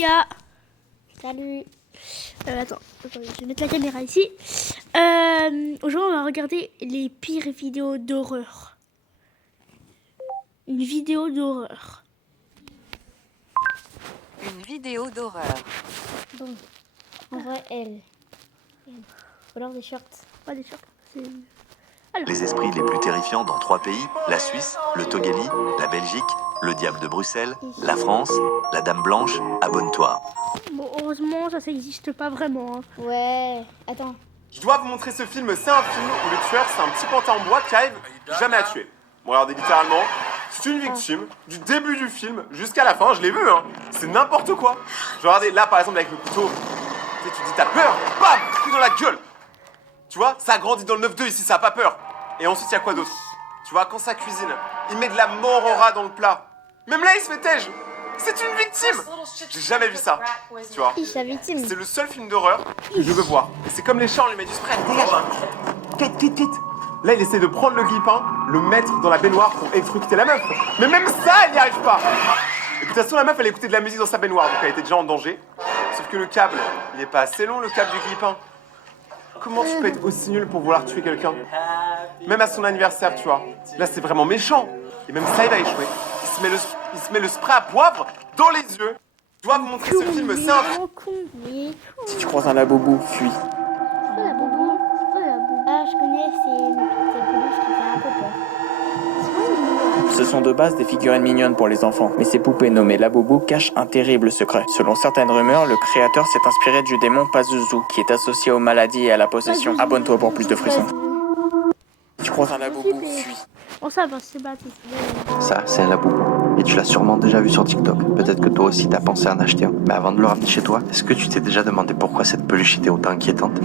gars. Salut. Attends, je vais mettre la caméra ici. Aujourd'hui, on va regarder les pires vidéos d'horreur. Une vidéo d'horreur. Une vidéo d'horreur. Bon, en vrai, elle. Ou alors des shorts. Pas des shorts. Les esprits les plus terrifiants dans 3 pays, la Suisse, le Togali, la Belgique, le diable de Bruxelles, la France, la Dame Blanche, abonne-toi. Bon, heureusement, ça n'existe pas vraiment. Hein. Ouais, attends. Je dois vous montrer ce film. C'est un film où le tueur, c'est un petit pantin en bois qui arrive jamais à tuer. Bon, regardez, littéralement, c'est une victime du début du film jusqu'à la fin. Je l'ai vu, hein. C'est n'importe quoi. Regardez, là, par exemple, avec le couteau, tu te dis, t'as peur, bam, coup dans la gueule. Tu vois, ça a grandi dans le 9-2 ici, ça a pas peur. Et ensuite, il y a quoi d'autre? Tu vois, quand ça cuisine, il met de la mort au rat dans le plat. Même là, il se fait tège. C'est une victime. J'ai jamais vu ça. Tu vois, La victime. c'est le seul film d'horreur que je veux voir. Et c'est comme les chats, on lui met du spray. Dégage. Vite, vite, vite. Là, il essaie de prendre le grippin, le mettre dans la baignoire pour électrocuter la meuf. Mais même ça, elle n'y arrive pas. Et de toute façon, la meuf, elle écoutait de la musique dans sa baignoire, donc elle était déjà en danger. Sauf que le câble, il est pas assez long, le câble du grippin. Comment tu peux être aussi nul pour vouloir tuer quelqu'un? Même à son anniversaire, tu vois. Là, c'est vraiment méchant. Et même ça, il va échouer. Il se met le spray à poivre dans les yeux. Je dois vous montrer ce film, c'est un... Si tu croises un laboubou, fuis. C'est quoi la boubou? Ah, je connais, c'est une petite peluche qui fait un peu peur. Ce sont de base des figurines mignonnes pour les enfants, mais ces poupées nommées laboubou cachent un terrible secret. Selon certaines rumeurs, le créateur s'est inspiré du démon Pazuzu, qui est associé aux maladies et à la possession. Abonne-toi pour plus de frissons. Si tu croises un laboubou, fuis. On ça va, c'est Baptiste. Ça, c'est un laboubou. Et tu l'as sûrement déjà vu sur TikTok. Peut-être que toi aussi t'as pensé à en acheter un. Mais avant de le ramener chez toi, est-ce que tu t'es déjà demandé pourquoi cette peluche était autant inquiétante?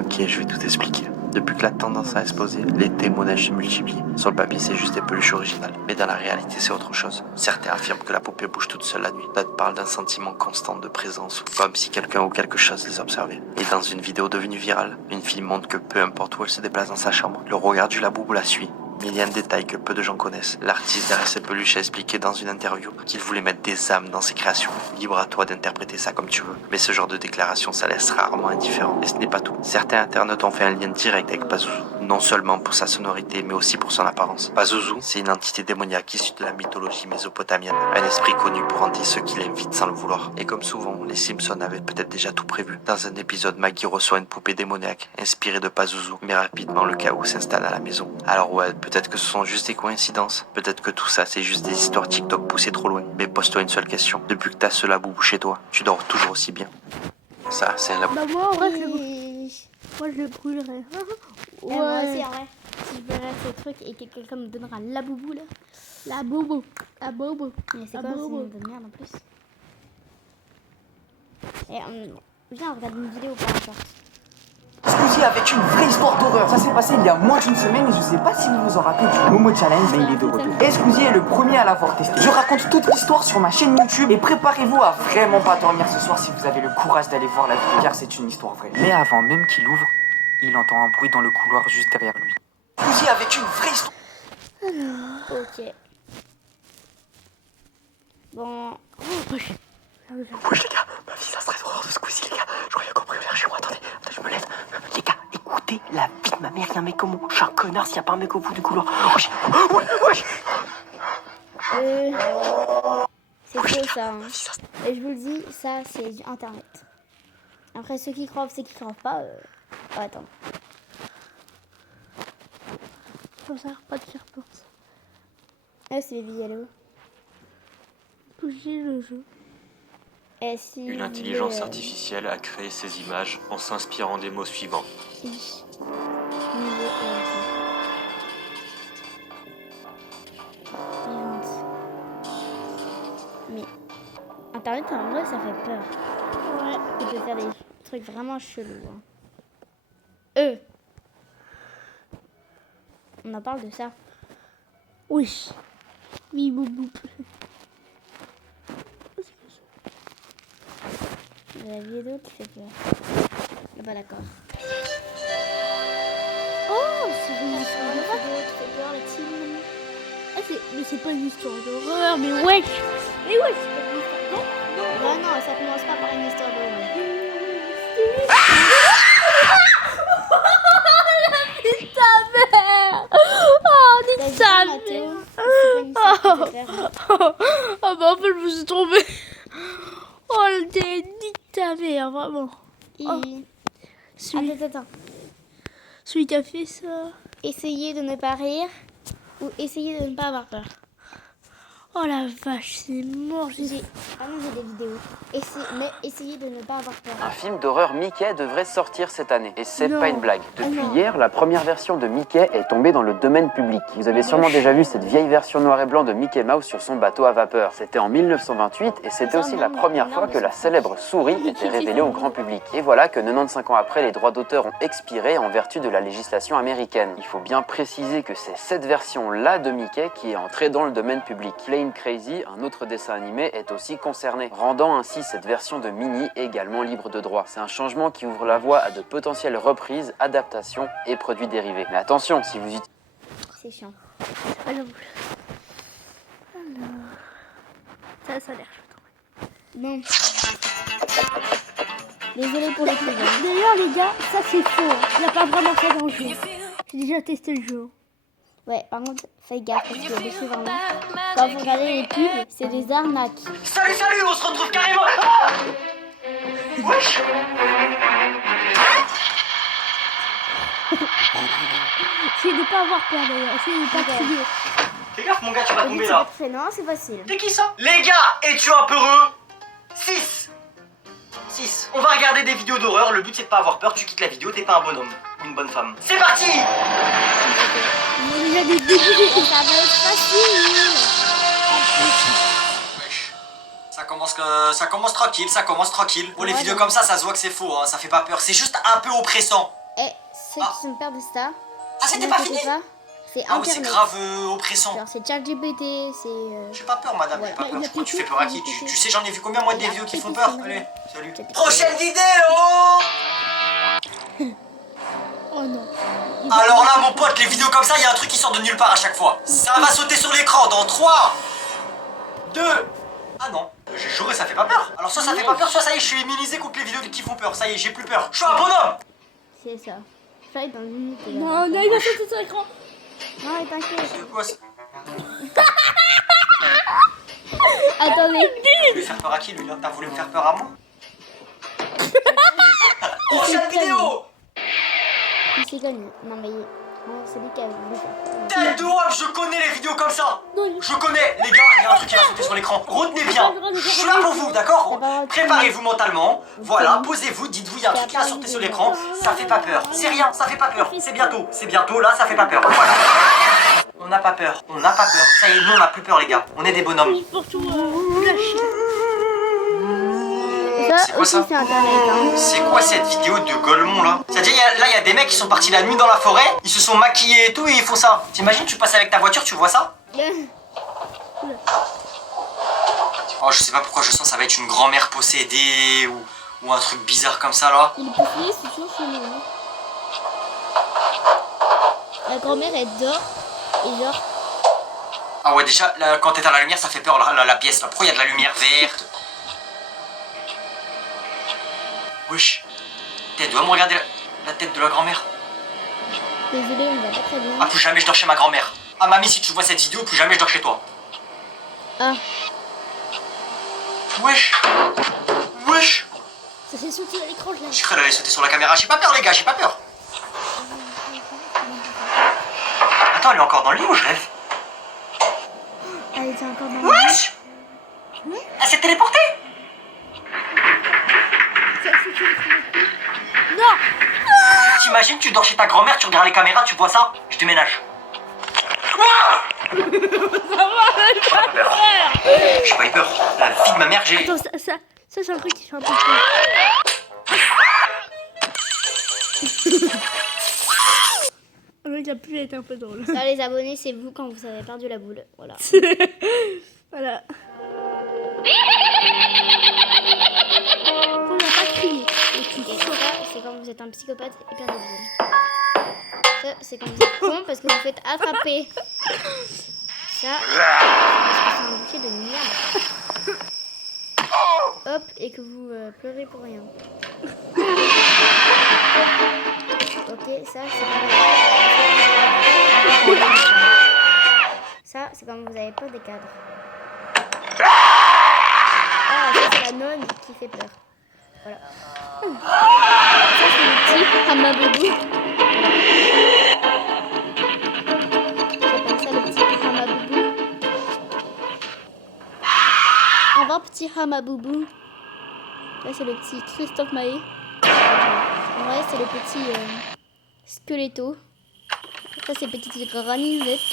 Ok, je vais tout expliquer. Depuis que la tendance à exploser, les témoignages se multiplient. Sur le papier, c'est juste des peluches originales. Mais dans la réalité, c'est autre chose. Certains affirment que la poupée bouge toute seule la nuit. D'autres parlent d'un sentiment constant de présence, comme si quelqu'un ou quelque chose les observait. Et dans une vidéo devenue virale, une fille montre que peu importe où elle se déplace dans sa chambre, le regard du laboubou la suit. Mais il y a un détail que peu de gens connaissent. L'artiste derrière ces peluches a expliqué dans une interview qu'il voulait mettre des âmes dans ses créations. Libre à toi d'interpréter ça comme tu veux. Mais ce genre de déclaration, ça laisse rarement indifférent. Et ce n'est pas tout. Certains internautes ont fait un lien direct avec Pazuzu. Non seulement pour sa sonorité, mais aussi pour son apparence. Pazuzu, c'est une entité démoniaque issue de la mythologie mésopotamienne. Un esprit connu pour hanter ceux qui l'invitent sans le vouloir. Et comme souvent, les Simpsons avaient peut-être déjà tout prévu. Dans un épisode, Maggie reçoit une poupée démoniaque, inspirée de Pazuzu. Mais rapidement, le chaos s'installe à la maison. Alors ouais, peut-être que ce sont juste des coïncidences. Peut-être que tout ça, c'est juste des histoires TikTok poussées trop loin. Mais pose-toi une seule question. Depuis que t'as ce laboubou chez toi, tu dors toujours aussi bien? Ça, c'est un laboubou. Bah moi, en vrai, moi, je le brûlerais. Ouais. Moi aussi, en vrai. Si je verrais ce truc et que quelqu'un me donnera un laboubou, là. La bobo. La bobo. Mais c'est quoi ce nom de merde en plus? Et viens, on regarde une vidéo pour un short. Squeezie avait une vraie histoire d'horreur. Ça s'est passé il y a moins d'une semaine et je sais pas si vous vous en rappelez du Momo Challenge, mais il est de retour. Et Squeezie est le premier à l'avoir testé. Je raconte toute l'histoire sur ma chaîne YouTube et préparez-vous à vraiment pas dormir ce soir si vous avez le courage d'aller voir la vidéo car c'est une histoire vraie. Mais avant même qu'il ouvre, il entend un bruit dans le couloir juste derrière lui. Squeezie avait une vraie histoire. Ok. Bon. Wesh les gars, ma vie ça serait d'horreur de Squeezie les gars. J'aurais rien compris vers chez moi, attendez, je me lève. Les gars, écoutez la vie de ma mère, y'a un mec comme moi. Je suis un connard s'il y a pas un mec au bout du couloir. Wesh. C'est faux ça. Hein. Et je vous le dis, ça c'est du internet. Après ceux qui crevent, ceux qui crevent pas, attends. Ça sert pas de faire peur. Ah c'est Baby Yellow. Bouger le jeu. Et si Une intelligence artificielle a créé ces images en s'inspirant des mots suivants. Mais internet en vrai ça fait peur. Ouais. Il peut faire des trucs vraiment chelous. Hein. On en parle de ça. Oui. Oui, boubou. La vidéo qui fait peur. Ah bah d'accord. Oh, c'est une histoire d'horreur qui fait peur, la team. Ah, mais c'est pas une histoire d'horreur, mais wesh. Mais wesh, c'est pas une histoire d'horreur. Non, non, ça commence pas par une histoire d'horreur. Nique ta mère. Oh, nique ta mère. Oh bah en fait je me suis trompée. Oh le dé, nique ta mère, vraiment. Attends. Celui qui a fait ça. Essayez de ne pas rire ou essayez de ne pas avoir peur. Oh la vache, c'est mort. J'ai des vidéos. Mais essayez de ne pas avoir peur. Un film d'horreur Mickey devrait sortir cette année. Et c'est Non. pas une blague. Depuis non. hier, la première version de Mickey est tombée dans le domaine public. Vous avez sûrement déjà vu cette vieille version noir et blanc de Mickey Mouse sur son bateau à vapeur. C'était en 1928 et c'était aussi la première fois que la célèbre souris était révélée au grand public. Et voilà que 95 ans après, les droits d'auteur ont expiré en vertu de la législation américaine. Il faut bien préciser que c'est cette version-là de Mickey qui est entrée dans le domaine public. Crazy, un autre dessin animé, est aussi concerné, rendant ainsi cette version de Minnie également libre de droit. C'est un changement qui ouvre la voie à de potentielles reprises, adaptations et produits dérivés. Mais attention, si vous C'est chiant. Alors, ça a l'air chouette. Bon. Désolé pour les problèmes. D'ailleurs les gars, ça c'est faux. Il n'y a pas vraiment ça dans le jeu. J'ai déjà testé le jeu. Ouais, par contre, faites gaffe parce qu'il y a des choses vraiment. Quand vous regardez les pubs, c'est des arnaques. Salut, on se retrouve carrément. Wesh. Essayez de pas avoir peur d'ailleurs. Essayez de pas crier. Fais gaffe, mon gars, tu vas tomber C'est là. pas très non, c'est facile. C'est qui ça? Les gars, es-tu un peu heureux? 6. On va regarder des vidéos d'horreur. Le but c'est de pas avoir peur. Tu quittes la vidéo, t'es pas un bonhomme ou une bonne femme. C'est parti. Il y a des débuts. Ça va être facile. Ça commence tranquille. Bon, les vidéos comme ça se voit que c'est faux, hein, ça fait pas peur. C'est juste un peu oppressant. Et ceux qui sont perdus ça. Ah, c'était pas fini? C'est Ah oui, c'est Internet. grave oppressant. Genre, c'est ChatGPT, c'est. J'ai pas peur, madame, Ouais. j'ai pas Bah, peur. il a Pourquoi tu plus fais peur à tout, qui? il a Tu plus sais, j'en ai vu combien, moi, des Il a vidéos qui plus font tout, peur? il a Allez, salut. ChatGPT. Prochaine vidéo. Oh non. Alors là, mon pote, les vidéos comme ça, il y a un truc qui sort de nulle part à chaque fois. Ça va sauter sur l'écran dans 3, 2... Ah non, j'ai juré, ça fait pas peur. Alors soit ça fait pas peur, soit ça y est, je suis immunisé contre les vidéos qui font peur. Ça y est, j'ai plus peur. Je suis un bonhomme. C'est ça. Ça dans une minute. les gars. Non, il va sauter sur l'écran. Non, mais t'inquiète. C'est quoi ça? Attendez. Tu voulais faire peur à qui, lui, là? T'as voulu me faire peur à moi? Prochaine vidéo. Il s'est connu. Non, mais. Non, c'est lui qui a voulu faire. Tête de homme, je connais les vidéos comme ça. Non, Je connais, les gars, il y a un truc qui va sauter sur l'écran. Retenez bien, je suis là pour vous, d'accord? Préparez-vous mentalement. Voilà, posez-vous, dites-vous, il y a un truc qui va sauter sur l'écran. Ça fait pas peur. C'est rien, ça fait pas peur. C'est bientôt, là, ça fait pas peur. Voilà. On n'a pas peur, Ça y est, nous on n'a plus peur, les gars. On est des bonhommes. pour tout. C'est quoi ça? C'est Internet, hein. C'est quoi cette vidéo de Golemont là? C'est-à-dire là il y a des mecs qui sont partis la nuit dans la forêt, ils se sont maquillés et tout et ils font ça. T'imagines tu passes avec ta voiture, tu vois ça? Oh je sais pas pourquoi je sens ça va être une grand-mère possédée ou un truc bizarre comme ça là. Il est possédé, c'est toujours chez nous. Hein. La grand-mère elle dort et genre. Ah ouais déjà là, quand t'es à la lumière ça fait peur la pièce là. Pourquoi il y a de la lumière verte? Wesh. Tu dois me regarder la tête de la grand-mère. Désolé, on va pas très bien. Ah plus jamais je dors chez ma grand-mère. Ah mamie si tu vois cette vidéo plus jamais je dors chez toi. Ah. Wesh. Ça s'est sauté à l'écran, je l'ai. J'ai cru qu'elle allait sauter sur la caméra. J'ai pas peur les gars, j'ai pas peur. Attends, elle est encore dans le lit ou je rêve? Elle était encore dans le Wesh. Elle s'est téléportée. Non. T'imagines, tu dors chez ta grand-mère, tu regardes les caméras, tu vois ça? Je déménage. J'ai pas peur. J'ai pas eu peur. La vie de ma mère, j'ai... Attends, ça c'est un truc qui fait un peu peur. Il a pu être un peu drôle. Ça, les abonnés, c'est vous quand vous avez perdu la boule. Voilà. Voilà. On n'a pas crié. Et ça, c'est quand vous êtes un psychopathe hyper débile. Ça, c'est quand vous êtes con parce que vous faites attraper. Ça, c'est parce que c'est un bouquet de merde. hop, et que vous pleurez pour rien. Ok, ça c'est quand vous avez peur des cadres. Ah, ça c'est la nonne qui fait peur. Voilà. Ça c'est le petit Hamaboubou. J'appelle ça le petit Hamaboubou. Au revoir petit Hamaboubou. Là c'est le petit Christophe Maé. En vrai c'est le petit Squeletto. Ça c'est petite granulette.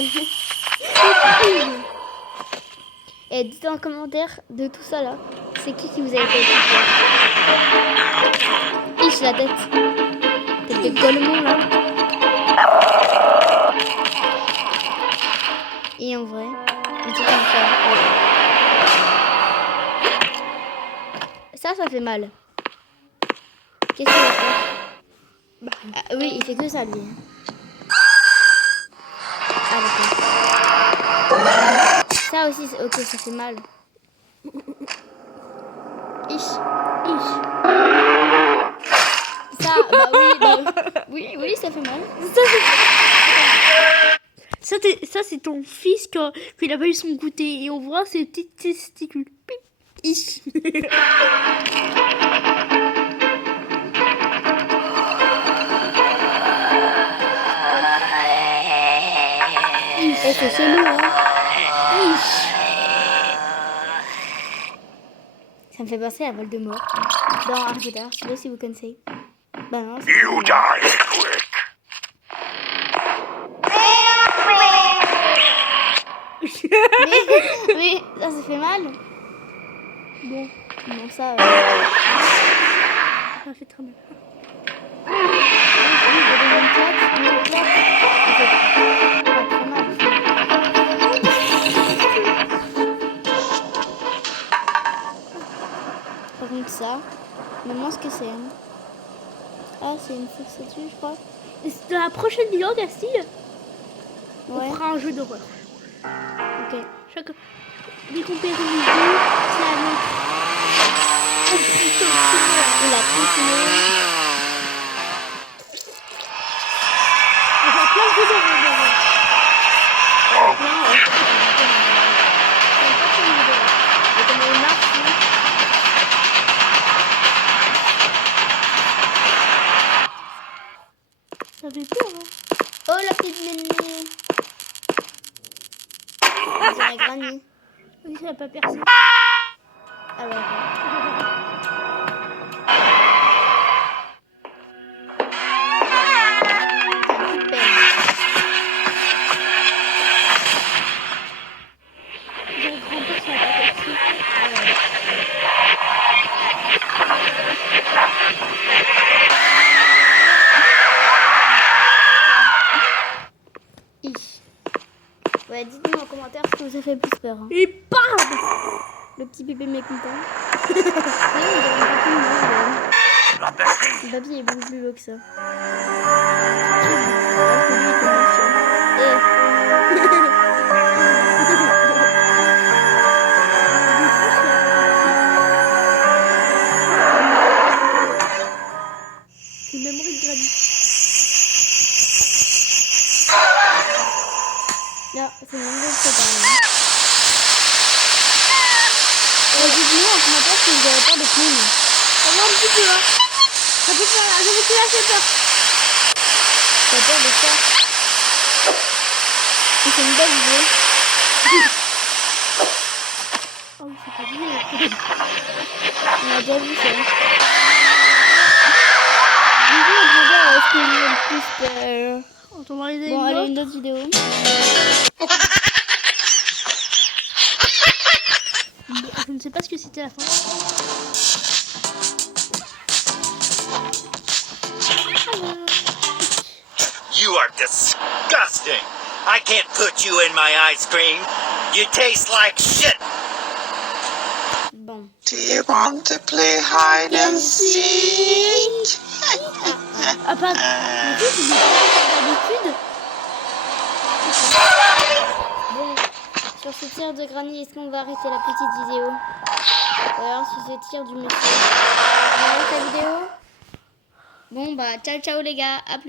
Et dites en commentaire de tout ça là, c'est qui vous avez fait peur. Ich la tête. Tête de Golemon là. Et en vrai, un petit comme ça. Ça fait mal. Qu'est-ce qu'il va faire? Ah, oui, il fait que ça lui. Ah d'accord. Ça aussi, ok, ça fait mal. Ça, oui, ça fait mal. Ça c'est ton fils qu'il a pas eu son goûter et on voit ses petites testicules. Ich. Et c'est chelou, hein. Ça me fait penser à Voldemort dans Harry Potter, je sais pas si vous connaissez. Bah non, c'est you die quick. mais ça fait mal. Bon, ça Ça fait très mal. Par contre ça, je me demande ce que c'est. Ah, c'est une fausse statue, je crois. Dans la prochaine vidéo, Castille, ouais. On fera un jeu d'horreur. Ok. Dès qu'on perd une vidéo, c'est à notre... Il a continué. On va plein de jeux d'horreur. Ça fait peur, hein. Oh, la petite Ménée. On dirait Granny. Oui, ça n'a pas percé. Ah ouais. Ouais, dites-nous en commentaire ce que vous a fait le plus peur. Hein. Et bam! Le petit bébé mécontent. Le papy est beaucoup plus beau que ça. C'est le même bruit de Granny. Non, c'est le même bruit de ça pareil. Dites-nous en commentaire si vous avez peur de clown. Ça va un petit peu, hein. Ça peut faire... Ça me fait assez peur. T'as peur de ça? C'est une belle idée. Oh, c'est pas bien. On a déjà vu ça. Dites-nous en commentaire est-ce que vous avez le plus peur. On t'en va les Bon, allez, une autre vidéo. Je ne sais pas ce que c'était la fin. You are disgusting. I can't put you in my ice cream. You taste like shit. Bon. Do you want to play hide and seek? Ah, pas... Mais tu sais, d'habitude... Bon, sur ce tir de Granny, est-ce qu'on va arrêter la petite vidéo? On va voir si c'est tir du monsieur. On arrête la vidéo. Bon bah ciao ciao les gars, à plus.